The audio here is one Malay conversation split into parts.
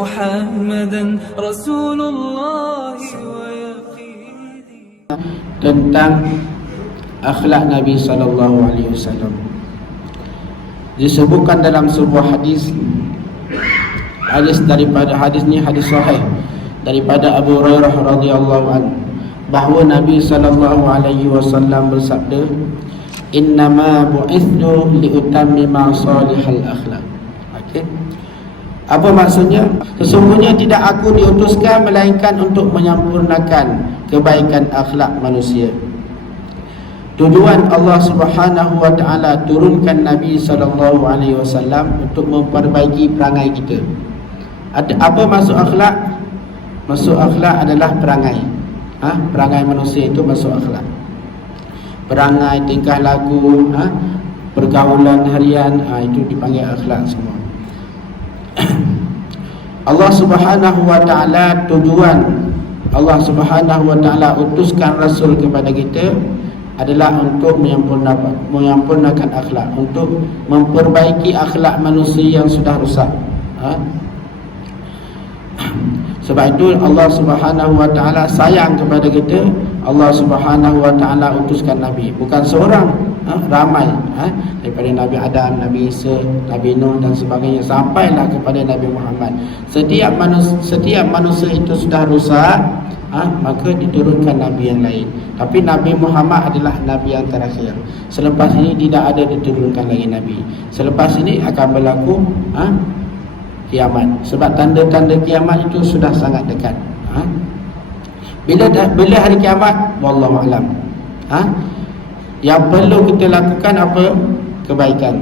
محمدا رسول الله ويقيني. Tentang akhlak Nabi SAW. Disebutkan dalam sebuah hadis daripada hadis ni hadis sahih daripada Abu Hurairah radhiyallahu anhu bahawa Nabi SAW bersabda, innama bu'ithtu liutammima salihal akhlak. Okey. Apa maksudnya? Sesungguhnya tidak aku diutuskan melainkan untuk menyempurnakan kebaikan akhlak manusia. Tujuan Allah Subhanahu wa taala turunkan Nabi SAW untuk memperbaiki perangai kita. Apa maksud akhlak? Maksud akhlak adalah perangai. Perangai manusia itu masuk akhlak. Perangai, tingkah laku, pergaulan harian, itu dipanggil akhlak semua. Allah Subhanahu wa taala, tujuan Allah Subhanahu wa taala utuskan Rasul kepada kita adalah untuk menyempurnakan akhlak, untuk memperbaiki akhlak manusia yang sudah rusak. Sebab itu Allah Subhanahu wa taala sayang kepada kita. Allah Subhanahu wa taala utuskan Nabi, bukan seorang, ramai, daripada Nabi Adam, Nabi Isa, Nabi Nuh dan sebagainya sampailah kepada Nabi Muhammad. Setiap manusia itu sudah rusak, maka diturunkan Nabi yang lain. Tapi Nabi Muhammad adalah Nabi yang terakhir. Selepas ini tidak ada diturunkan lagi Nabi. Selepas ini akan berlaku kiamat. Sebab tanda-tanda kiamat itu sudah sangat dekat. Bila hari kiamat, wallahu alam. Yang perlu kita lakukan apa? Kebaikan.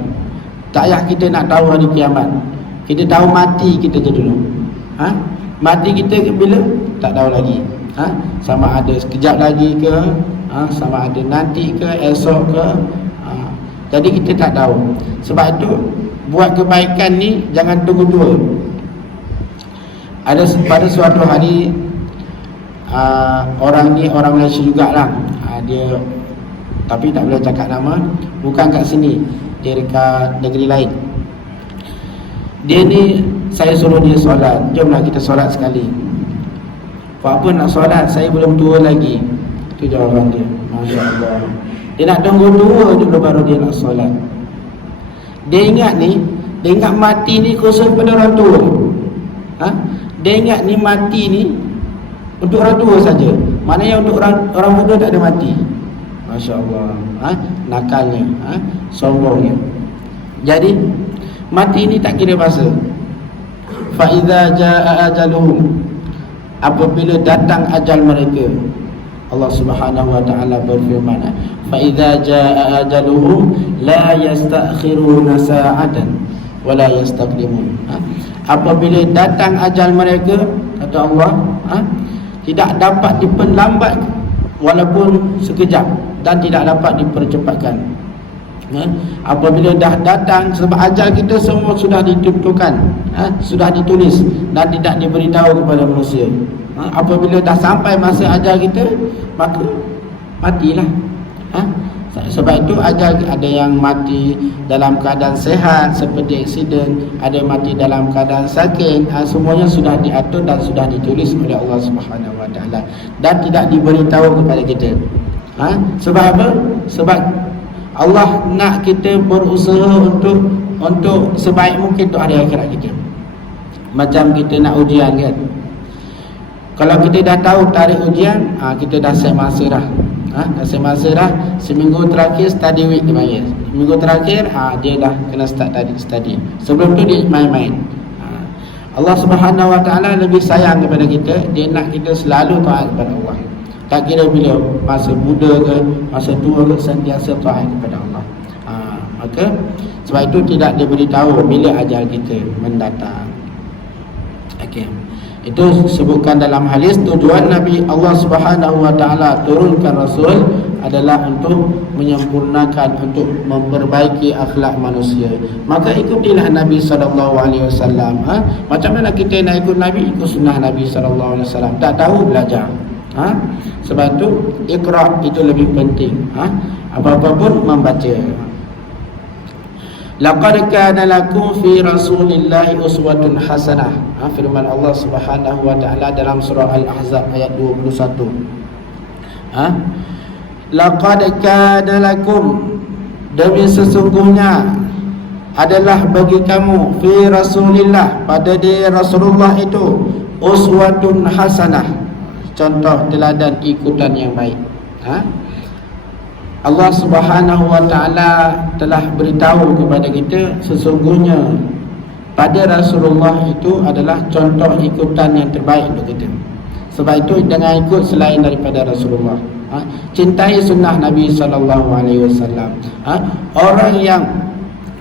Tak payah kita nak tahu hari kiamat. Kita tahu mati kita je dulu. Mati kita bila? Tak tahu lagi. Sama ada sekejap lagi ke, sama ada nanti ke, esok ke. Jadi kita tak tahu. Sebab itu buat kebaikan ni jangan tunggu tua. Pada suatu hari orang Malaysia jugalah, dia, tapi tak boleh cakap nama, bukan kat sini, dia dekat negeri lain. Dia ni, saya suruh dia solat, jomlah kita solat sekali. Apa nak solat, saya belum tua lagi. Itu jawapan dia. Masya Allah. Dia nak tunggu tua dulu baru dia nak solat. Dia ingat mati ni khusus pada orang tua. Dia ingat ni mati ni untuk orang tua saja. Maknanya untuk orang muda tak ada mati. Masya Allah. Nakalnya, sombongnya. Jadi mati ni tak kira masa. Fa iza jaa ajaluhum, apabila datang ajal mereka, Allah Subhanahu wa taala berfirman, fa idza jaa ajaluhum la yastakhiruna sa'atan wa la yastaqdimun. Apabila datang ajal mereka, kata Allah, tidak dapat diperlambat walaupun sekejap, dan tidak dapat dipercepatkan. Apabila dah datang, sebab ajal kita semua sudah ditentukan, sudah ditulis dan tidak diberitahu kepada manusia. Apabila dah sampai masa ajal kita, maka matilah. Sebab itu ajal, ada yang mati dalam keadaan sehat seperti aksiden, ada mati dalam keadaan sakit. Semuanya sudah diatur dan sudah ditulis oleh Allah Subhanahu wa taala dan tidak diberitahu kepada kita. Sebab apa? Sebab Allah nak kita berusaha untuk sebaik mungkin untuk hari akhirat kita. Macam kita nak ujian kan. Kalau kita dah tahu tarikh ujian, kita dah set masa dah. Dah set masa dah. Seminggu terakhir study week dia panggil. Minggu terakhir dia dah kena start study. Sebelum tu dia main-main. Allah Subhanahu wa taala lebih sayang kepada kita. Dia nak kita selalu taat kepada Allah. Tak kira bila masa muda ke, masa tua ke, sentiasa taat kepada Allah. Maka sebab itu tidak diberitahu bila ajal kita mendatang. Okey. Itu sebutkan dalam hadis, tujuan Nabi Allah Subhanahu wa taala turunkan Rasul adalah untuk menyempurnakan, untuk memperbaiki akhlak manusia. Maka ikutilah Nabi SAW. Macam mana kita nak ikut Nabi? Ikut sunnah Nabi SAW. Tak tahu, belajar. Sebab tu Iqra itu lebih penting. Apa-apa pun membaca. Laqad kana lakum fi Rasulillahi uswatun hasanah. Firman Allah Subhanahu wa taala dalam surah Al-Ahzab ayat 21. Laqad kana lakum, demi sesungguhnya adalah bagi kamu fi Rasulillah, pada diri Rasulullah itu uswatun hasanah, contoh teladan ikutan yang baik. Allah Subhanahu wa taala telah beritahu kepada kita sesungguhnya pada Rasulullah itu adalah contoh ikutan yang terbaik untuk kita. Sebab itu jangan ikut selain daripada Rasulullah. Cintai sunnah Nabi sallallahu alaihi wasallam. Orang yang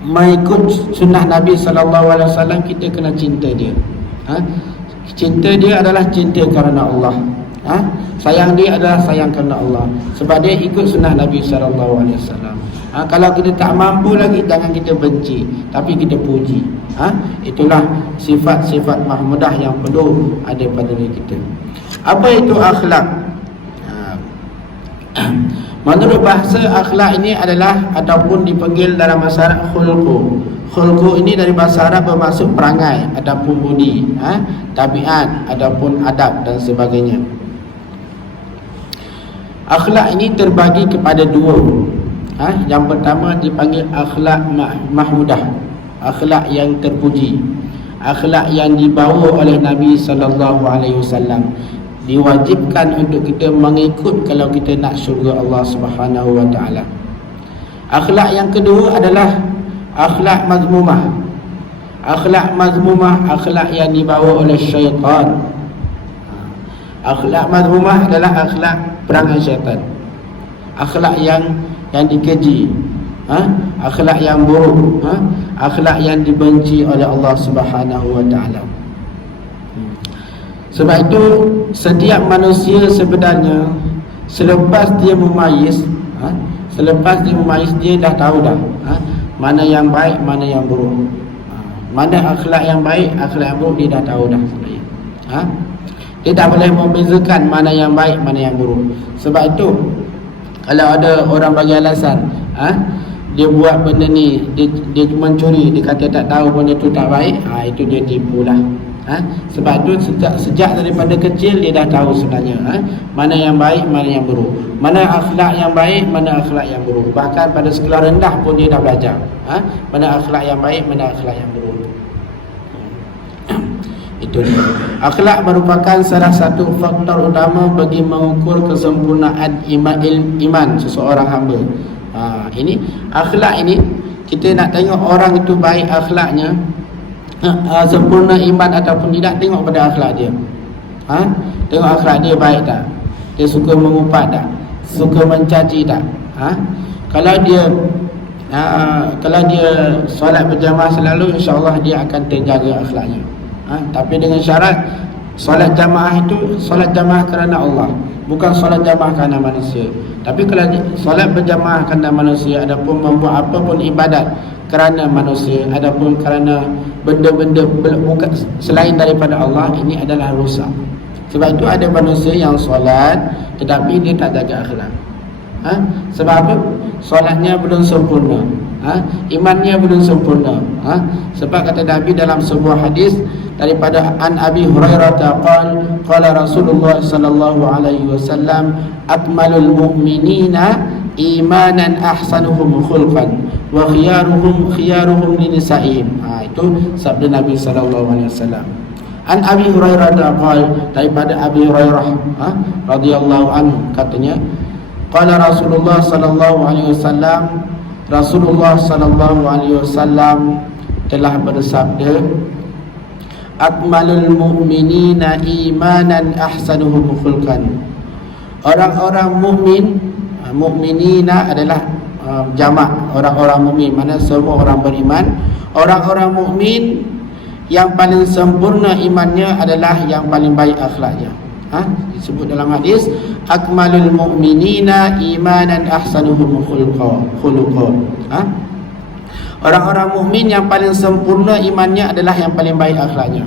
mengikut sunnah Nabi sallallahu alaihi wasallam, kita kena cinta dia. Cinta dia adalah cinta kerana Allah. Sayang dia adalah sayang kerana Allah, sebab dia ikut sunnah Nabi sallallahu alaihi wasallam. Kalau kita tak mampu lagi, jangan kita benci, tapi kita puji. Itulah sifat-sifat mahmudah yang perlu ada pada diri kita. Apa itu akhlak? Menurut bahasa, akhlak ini adalah ataupun dipanggil dalam bahasa Arab khulqu. Khulqu ini dari bahasa Arab bermaksud perangai ataupun budi, tabiat ataupun adab dan sebagainya. Akhlak ini terbagi kepada dua. Yang pertama dipanggil akhlak mahmudah, akhlak yang terpuji, akhlak yang dibawa oleh Nabi sallallahu alaihi wasallam. Diwajibkan untuk kita mengikut kalau kita nak syurga Allah Subhanahu wa taala. Akhlak yang kedua adalah akhlak mazmumah. Akhlak mazmumah, akhlak yang dibawa oleh syaitan. Akhlak mazmumah adalah akhlak perangai syaitan, akhlak yang dikeji, akhlak yang buruk, akhlak yang dibenci oleh Allah Subhanahu wa taala. Sebab itu setiap manusia sebenarnya selepas dia memayis, dia dah tahu dah mana yang baik, mana yang buruk, mana akhlak yang baik, akhlak yang buruk, dia dah tahu dah sebenarnya. Dia tak boleh membezakan mana yang baik, mana yang buruk. Sebab itu kalau ada orang bagi alasan, dia buat benda ni, dia mencuri, dia kata tak tahu benda tu tak baik, itu dia tipulah. Sebab itu sejak daripada kecil dia dah tahu sebenarnya mana yang baik, mana yang buruk, mana akhlak yang baik, mana akhlak yang buruk. Bahkan pada sekolah rendah pun dia dah belajar mana akhlak yang baik, mana akhlak yang buruk. Itu dia. Akhlak merupakan salah satu faktor utama bagi mengukur kesempurnaan iman seseorang hamba. Ini akhlak ini, kita nak tengok orang itu baik akhlaknya, sempurna iman ataupun tidak, tengok pada akhlak dia. Tengok akhlak dia baik tak? Dia suka mengumpat tak? Suka mencaci tak? Kalau dia solat berjamaah selalu, insya-Allah dia akan terjaga akhlaknya. Tapi dengan syarat solat jamaah itu solat jamaah kerana Allah, bukan solat jamaah kerana manusia. Tapi kalau solat berjamaah kerana manusia, adapun membuat apapun ibadat kerana manusia, adapun kerana benda-benda bukan selain daripada Allah, ini adalah rosak. Sebab itu ada manusia yang solat tetapi dia tak jaga akhlak. Sebab apa? Solatnya belum sempurna, imannya belum sempurna. Sebab kata Nabi dalam sebuah hadis daripada An Abi Hurairah qala Rasulullah sallallahu alaihi wasallam, akmalul mu'minina imanan ahsanuhum khulqan wa khiyaruhum li nisaihim. Itu sabda Nabi sallallahu alaihi wasallam. An Abi Hurairah daripada Abi Hurairah radhiyallahu anhu, katanya qala Rasulullah sallallahu alaihi wasallam, Rasulullah sallallahu alaihi wasallam telah bersabda, akmalul mu'minina imanan ahsanuhum khulqan. Orang-orang mukminina adalah jamak orang-orang mukmin, mana semua orang beriman. Orang-orang mukmin yang paling sempurna imannya adalah yang paling baik akhlaknya. Disebut dalam hadis, akmalul mu'minina imanan ahsanuhum khuluqa. Orang-orang mukmin yang paling sempurna imannya adalah yang paling baik akhlaknya.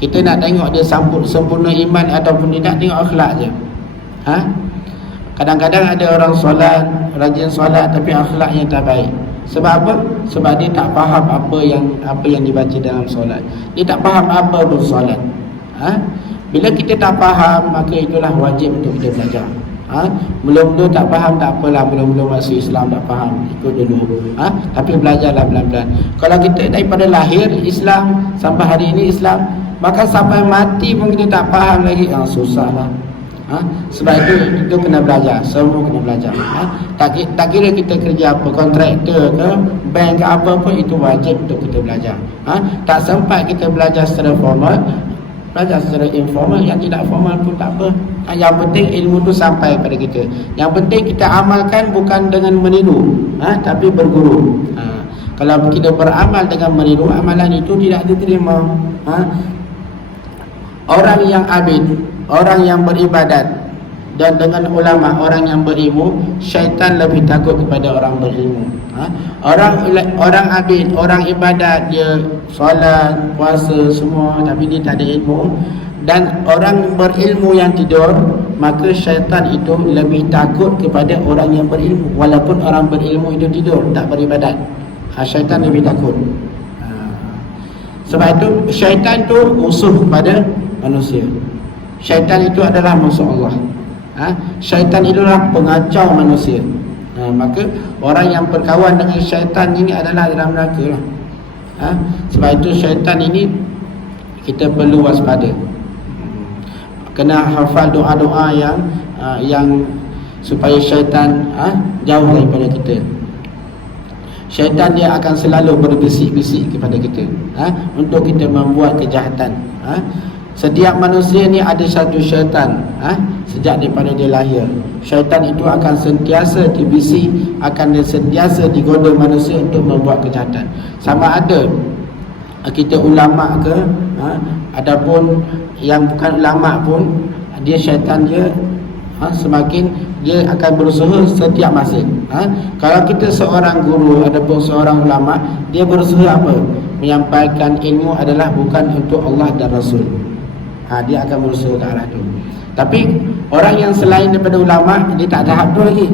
Kita nak tengok dia sempurna iman ataupun tidak, tengok akhlak je. Kadang-kadang ada orang solat, rajin solat tapi akhlaknya tak baik. Sebab apa? Sebab dia tak faham apa yang dibaca dalam solat. Dia tak faham apa pun solat. Bila kita tak faham, maka itulah wajib untuk kita belajar. Belum tak faham tak apalah, belum masuk Islam tak faham, ikut dulu. Tapi belajarlah pelan-pelan. Kalau kita daripada lahir Islam sampai hari ini Islam, maka sampai mati pun kita tak faham lagi, susahlah. Sebab itu kena belajar, semua kena belajar. Tak kira kita kerja apa, kontraktor ke, bank ke apa pun, itu wajib untuk kita belajar. Tak sempat kita belajar secara formal, belajar secara informal, yang tidak formal pun tak apa. Yang penting ilmu tu sampai pada kita. Yang penting kita amalkan bukan dengan meniru, tapi berguru. Kalau kita beramal dengan meniru, amalan itu tidak diterima. Orang yang abid, orang yang beribadat, dan dengan ulama, orang yang berilmu, syaitan lebih takut kepada orang berilmu. Orang abid, orang ibadat, dia solat, puasa semua, tapi dia tak ada ilmu. Dan orang berilmu yang tidur, maka syaitan itu lebih takut kepada orang yang berilmu, walaupun orang berilmu itu tidur, tak beribadat. Syaitan lebih takut. Sebab itu syaitan itu musuh pada manusia. Syaitan itu adalah musuh Allah. Syaitan itulah pengacau manusia. Maka orang yang berkawan dengan syaitan ini adalah dalam neraka lah. Sebab itu syaitan ini kita perlu waspada. Kena hafal doa-doa yang supaya syaitan jauh daripada kita. Syaitan dia akan selalu berbisik-bisik kepada kita untuk kita membuat kejahatan. Setiap manusia ni ada satu syaitan sejak daripada dia lahir. Syaitan itu akan sentiasa dibisik, akan sentiasa digoda manusia untuk membuat kejahatan. Sama ada kita ulama ke, adapun yang bukan ulama pun, dia syaitan dia semakin dia akan berusaha setiap masa. Kalau kita seorang guru ataupun seorang ulama, dia berusaha apa? Menyampaikan ilmu adalah bukan untuk Allah dan Rasul. Dia akan berusaha ke arah tu. Tapi orang yang selain daripada ulama, dia tak tahap tu lagi.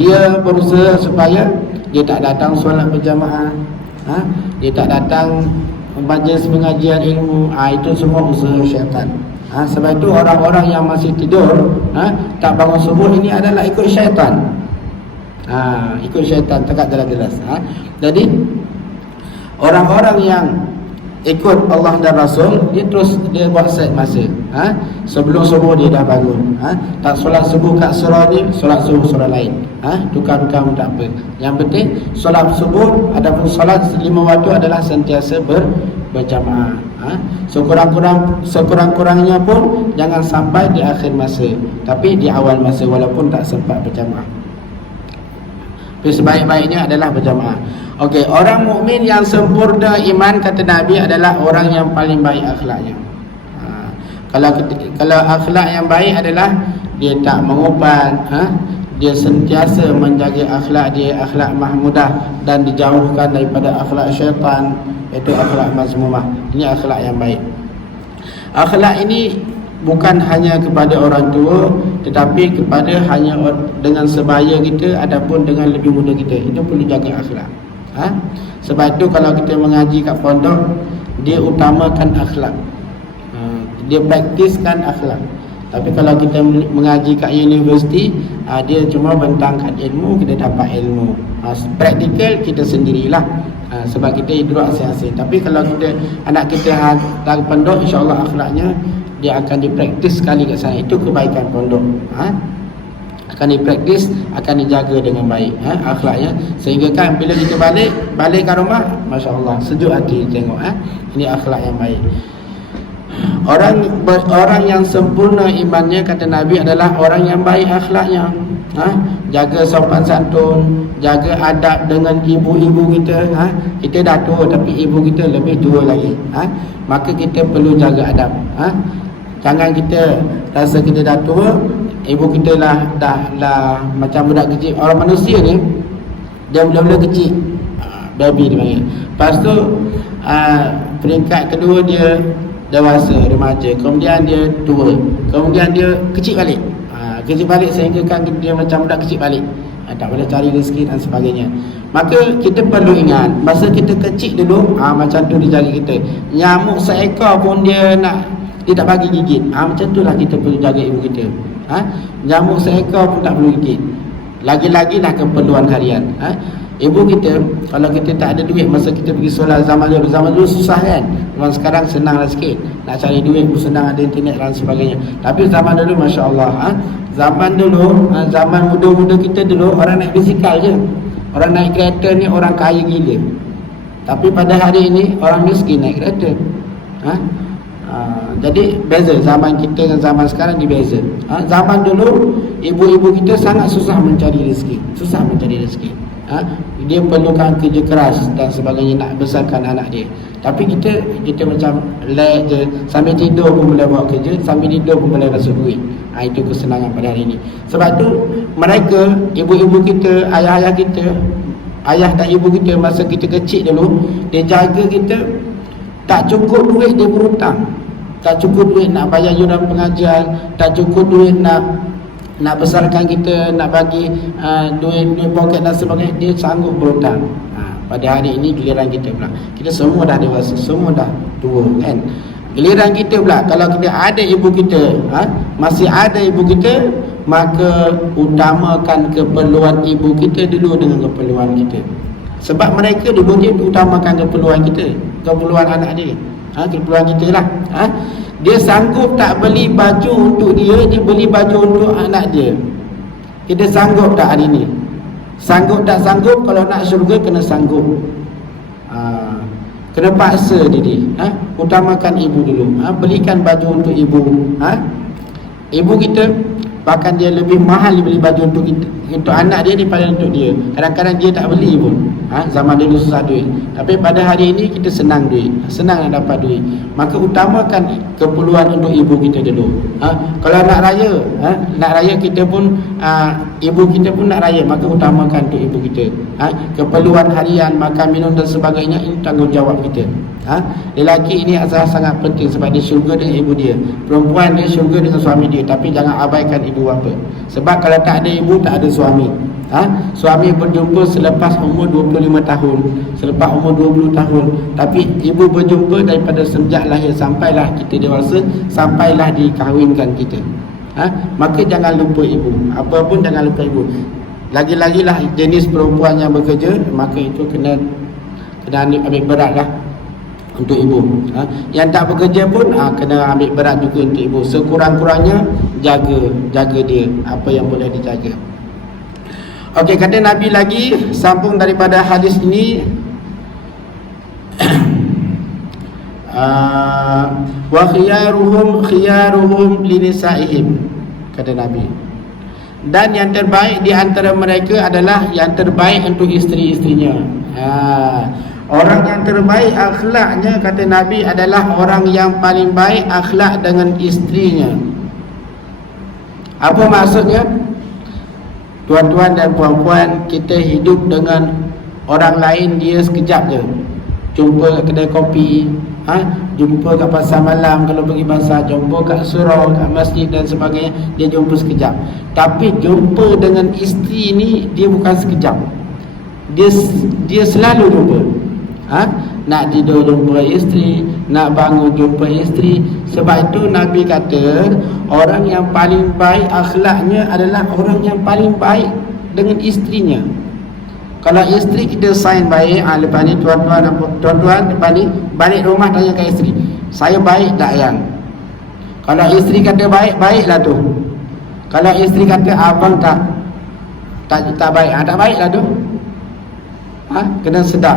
Dia berusaha supaya dia tak datang solat berjamaah, dia tak datang majlis pengajian ilmu. Itu semua usaha syaitan. Sebab itu orang-orang yang masih tidur, tak bangun subuh, ini adalah ikut syaitan. Ikut syaitan, tegak jelas-jelas. Jadi orang-orang yang ikut Allah dan Rasul, dia buat set masa. Sebelum subuh dia dah bangun. Tak solat subuh kat surah ni, solat subuh surah lain. Tukar-tukar pun tak apa. Yang penting solat subuh ataupun solat 5 waktu adalah sentiasa berjamaah. Sekurang-kurangnya pun jangan sampai di akhir masa, tapi di awal masa, walaupun tak sempat berjamaah. Tapi sebaik-baiknya adalah berjamaah. Okey, orang mukmin yang sempurna iman, kata Nabi, adalah orang yang paling baik akhlaknya. Kalau akhlak yang baik adalah dia tak mengumpat, dia sentiasa menjaga akhlak dia, akhlak mahmudah, dan dijauhkan daripada akhlak syaitan, iaitu akhlak mazmumah. Ini akhlak yang baik. Akhlak ini bukan hanya kepada orang tua, tetapi kepada hanya dengan sebaya kita ataupun dengan lebih muda kita. Itu perlu jaga akhlak. Sebab itu kalau kita mengaji kat pondok, dia utamakan akhlak, dia praktiskan akhlak. Tapi kalau kita mengaji kat universiti, dia cuma bentangkan ilmu, kita dapat ilmu. Praktikal kita sendirilah, sebab kita hidup asing-asing. Tapi kalau anak kita hantar pondok, insya-Allah akhlaknya dia akan dipraktis sekali kat sana. Itu kebaikan pondok. Akan dipraktis, akan dijaga dengan baik akhlaknya, sehingga kan bila kita balik ke rumah, masya-Allah sejuk hati tengok. Ini akhlak yang baik. Orang yang sempurna imannya, kata Nabi, adalah orang yang baik akhlaknya. Jaga sopan santun, jaga adab dengan ibu-ibu kita. Kita dah tua tapi ibu kita lebih tua lagi. Maka kita perlu jaga adab. Jangan kita rasa kita dah tua, ibu kita dah macam budak kecil. Orang manusia ni dia mula-mula kecil, baby dia panggil. Lepas tu peringkat kedua dia dewasa, remaja, kemudian dia tua, kemudian dia kecil balik. Kecil balik sehingga kan dia macam budak kecil balik. tak boleh cari rezeki dan sebagainya. Maka kita perlu ingat, masa kita kecil dulu, macam tu dia jaga kita. Nyamuk seekor pun dia tak bagi gigit. Macam tu lah kita perlu jaga ibu kita. Nyamuk seekor pun tak perlu gigit. Lagi-lagi lah keperluan harian. Ibu kita, kalau kita tak ada duit masa kita pergi solat zaman dulu susah kan. Zaman sekarang senang lah sikit. Nak cari duit pun senang, ada internet dan sebagainya. Tapi zaman dulu Masya Allah, zaman dulu, zaman muda-muda kita dulu, orang naik bisikal je. Orang naik kereta ni orang kaya gila. Tapi pada hari ini orang miskin naik kereta. Jadi beza zaman kita dengan zaman sekarang ni beza. Zaman dulu ibu-ibu kita sangat susah mencari rezeki. Dia perlukan kerja keras dan sebagainya nak besarkan anak dia. Tapi kita macam lag je, sambil tidur pun boleh buat kerja, sambil tidur pun boleh rasa duit. Itu kesenangan pada hari ini. Sebab tu mereka, ibu-ibu kita, ayah-ayah kita, ayah dan ibu kita masa kita kecil dulu, dia jaga kita. Tak cukup duit dia berhutang, tak cukup duit nak bayar yuran pengajian, tak cukup duit nak besarkan kita, nak bagi duit poket dan sebagainya, dia sanggup berhutang. Pada hari ini giliran kita pula. Kita semua dah dewasa, semua dah tua kan. Giliran kita pula, kalau kita ada ibu kita, masih ada ibu kita, maka utamakan keperluan ibu kita dulu dengan keperluan kita. Sebab mereka dulu dia utamakan keperluan kita, keperluan anak dia, keperluan kita lah. Dia sanggup tak beli baju untuk dia beli baju untuk anak dia. Kita sanggup tak hari ni? Sanggup tak sanggup? Kalau nak syurga kena sanggup. Kena paksa diri. Utamakan ibu dulu. Belikan baju untuk ibu. Ibu kita bahkan dia lebih mahal beli baju untuk anak dia daripada untuk dia. Kadang-kadang dia tak beli pun. Zaman dulu susah duit. Tapi pada hari ini kita senang duit, senang nak dapat duit. Maka utamakan keperluan untuk ibu kita dulu. Kalau nak raya kita pun ibu kita pun nak raya, maka utamakan untuk ibu kita. Keperluan harian, makan, minum dan sebagainya, ini tanggungjawab kita. Lelaki ini sangat penting sebab dia syurga dengan ibu dia. Perempuan dia syurga dengan suami dia. Tapi jangan abaikan ibu bapa. Sebab kalau tak ada ibu, tak ada suami. Suami berjumpa selepas umur 25 tahun, selepas umur 20 tahun. Tapi ibu berjumpa daripada sejak lahir sampailah kita dewasa, sampailah dikahwinkan kita. Maka jangan lupa ibu. Apa pun jangan lupa ibu. Lagi-lagilah jenis perempuan yang bekerja, maka itu kena ambil berat lah untuk ibu. Yang tak bekerja pun kena ambil berat juga untuk ibu. Sekurang-kurangnya jaga dia apa yang boleh dijaga. Okey, kata Nabi lagi sambung daripada hadis ini, wa khiyaruhum linisaihim, kata Nabi, dan yang terbaik di antara mereka adalah yang terbaik untuk isteri-isterinya. Orang yang terbaik akhlaknya, kata Nabi, adalah orang yang paling baik akhlak dengan isterinya. Apa maksudnya? Tuan-tuan dan puan-puan, kita hidup dengan orang lain dia sekejap je. Jumpa kat kedai kopi, jumpa kat pasar malam kalau pergi pasar, jumpa kat surau, kat masjid dan sebagainya, dia jumpa sekejap. Tapi jumpa dengan isteri ni dia bukan sekejap. Dia selalu jumpa. Nak tidur jumpa isteri, nak bangun jumpa isteri. Sebab itu Nabi kata orang yang paling baik akhlaknya adalah orang yang paling baik dengan isterinya. Kalau isteri kita sign baik, lepas ni tuan-tuan lepas ni balik rumah tanya ke isteri, saya baik tak yang? Kalau isteri kata baik, baiklah tu. Kalau isteri kata abang tak baik, tak baiklah tu. Kena sedar.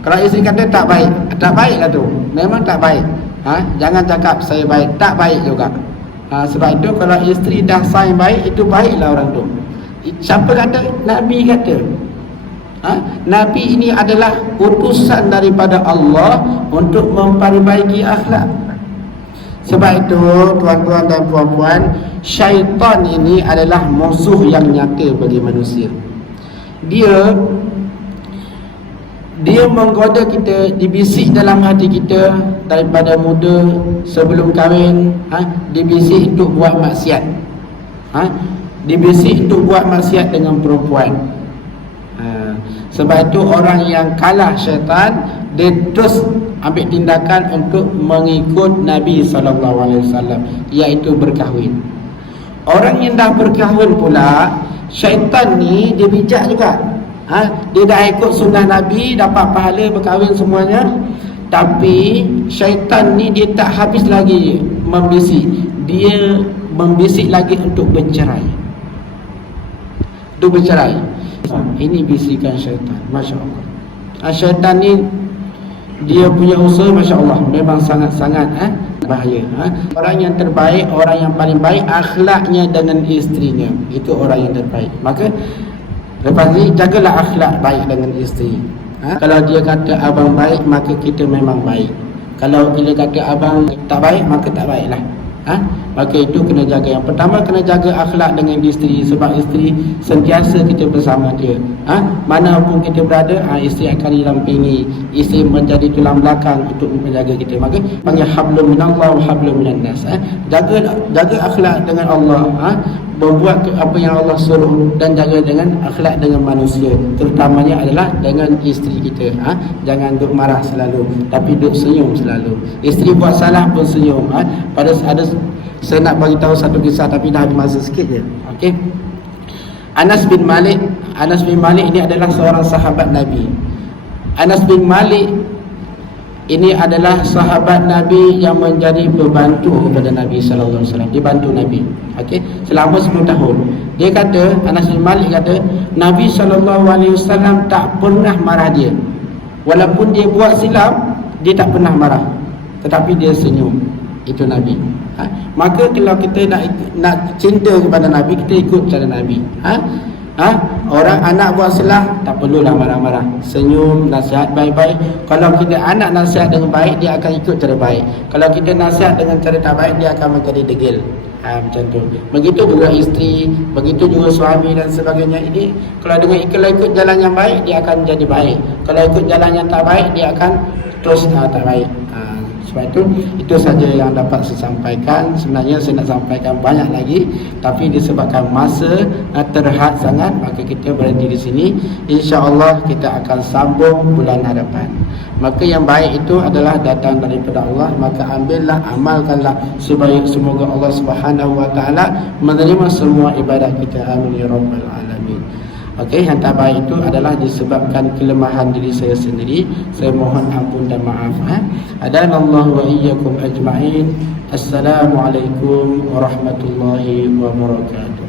Kalau isteri kata tak baiklah tu, memang tak baik. Jangan cakap saya baik, tak baik juga. Sebab itu kalau isteri dah sign baik, itu baiklah orang tu. Siapa kata? Nabi kata. Nabi ini adalah utusan daripada Allah untuk memperbaiki akhlak. Sebab itu tuan-tuan dan puan-puan, syaitan ini adalah musuh yang nyata bagi manusia. Dia menggoda kita, dibisik dalam hati kita daripada muda sebelum kahwin, dibisik untuk buat maksiat. dibisik untuk buat maksiat dengan perempuan. Sebab itu orang yang kalah syaitan, dia terus ambil tindakan untuk mengikut Nabi SAW, iaitu berkahwin. Orang yang dah berkahwin pula, syaitan ni dia bijak juga. Dia dah ikut sunnah Nabi, dapat pahala berkahwin semuanya. Tapi syaitan ni dia tak habis lagi membisik. Dia membisik lagi untuk bercerai. Untuk bercerai. Ini bisikan syaitan. Masya Allah. Syaitan ni dia punya usaha Masya Allah memang sangat-sangat bahaya. Orang yang terbaik, orang yang paling baik akhlaknya dengan isterinya, itu orang yang terbaik. Maka lepas ni jagalah akhlak baik dengan isteri. Kalau dia kata abang baik, maka kita memang baik. Kalau dia kata abang tak baik, maka tak baiklah. Maka itu kena jaga. Yang pertama kena jaga akhlak dengan isteri, sebab isteri sentiasa kita bersama dia. Mana pun kita berada, isteri akan didampingi. Isteri menjadi tulang belakang untuk menjaga kita. Maka panggil hablum minallah wa hablum minan nas. Jaga akhlak dengan Allah, membuat apa yang Allah suruh, dan jaga dengan akhlak dengan manusia, terutamanya adalah dengan isteri kita. Jangan duk marah selalu, tapi duk senyum selalu. Isteri buat salah pun senyum. Pada ada, saya nak bagi tahu satu kisah tapi dah habis masa sikit je. Okey. Anas bin Malik ini adalah seorang sahabat Nabi. Anas bin Malik ini adalah sahabat Nabi yang menjadi pembantu kepada Nabi sallallahu alaihi wasallam. Dibantu Nabi. Okey, selama 10 tahun. Dia kata, Anas bin Malik kata, Nabi sallallahu alaihi wasallam tak pernah marah dia. Walaupun dia buat silap, dia tak pernah marah. Tetapi dia senyum. Itu Nabi. Maka kalau kita nak cinta kepada Nabi, kita ikut cara Nabi. Orang anak buat salah, tak perlulah marah-marah, senyum, nasihat baik-baik. Kalau kita anak nasihat dengan baik, dia akan ikut cara baik. Kalau kita nasihat dengan cara tak baik, dia akan menjadi degil. Macam tu. Begitu juga isteri, begitu juga suami dan sebagainya. Ini kalau ikut jalan yang baik, dia akan jadi baik. Kalau ikut jalan yang tak baik, dia akan terus tak baik. Sebab itu saja yang dapat saya sampaikan. Sebenarnya saya nak sampaikan banyak lagi, tapi disebabkan masa terhad sangat, maka kita berhenti di sini. InsyaAllah kita akan sambung bulan hadapan. Maka yang baik itu adalah datang daripada Allah. Maka ambillah, amalkanlah, supaya semoga Allah Subhanahu Wa Taala menerima semua ibadat kita. Amin ya rabbal alamin. Okey, yang tak baik itu adalah disebabkan kelemahan diri saya sendiri. Saya mohon ampun dan maaf. Adanallahu wa iyyakum ajma'in. Assalamualaikum warahmatullahi wabarakatuh.